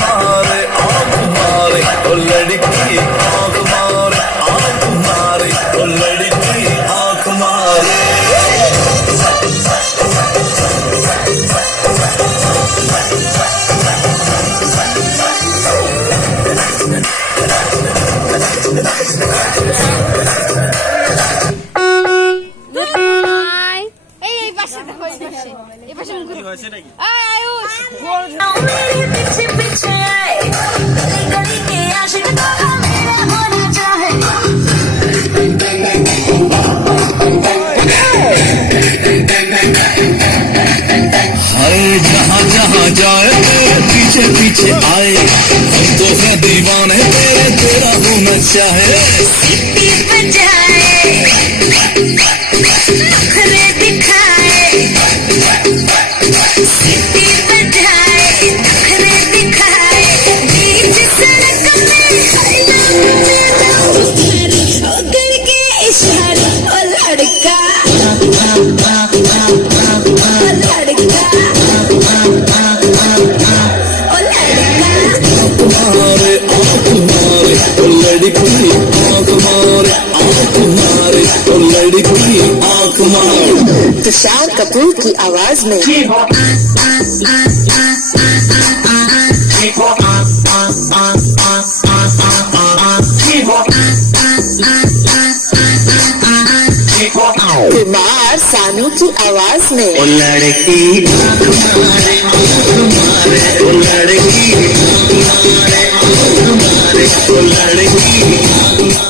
मारे आँख मारे ओ लड़की आँख मारे आँख मारे ओ लड़की आँख मारे जहाँ जहाँ जाए तेरे पीछे पीछे आए हम तो है दीवाने तेरे तेरा होना चाहे नखरे दिखाए सीटी बजाए नखरे दिखाए बीच सड़क में करके इशारे ओ लड़का मारे आँख मारे ओ लड़की आँख मारे आँख मारे ओ लड़की आँख मारे तुषार कपूर की आवाज में कुमार सानू की आवाज में ओ लड़की आँख मारे ओ लड़की आँख मारे ओ लड़की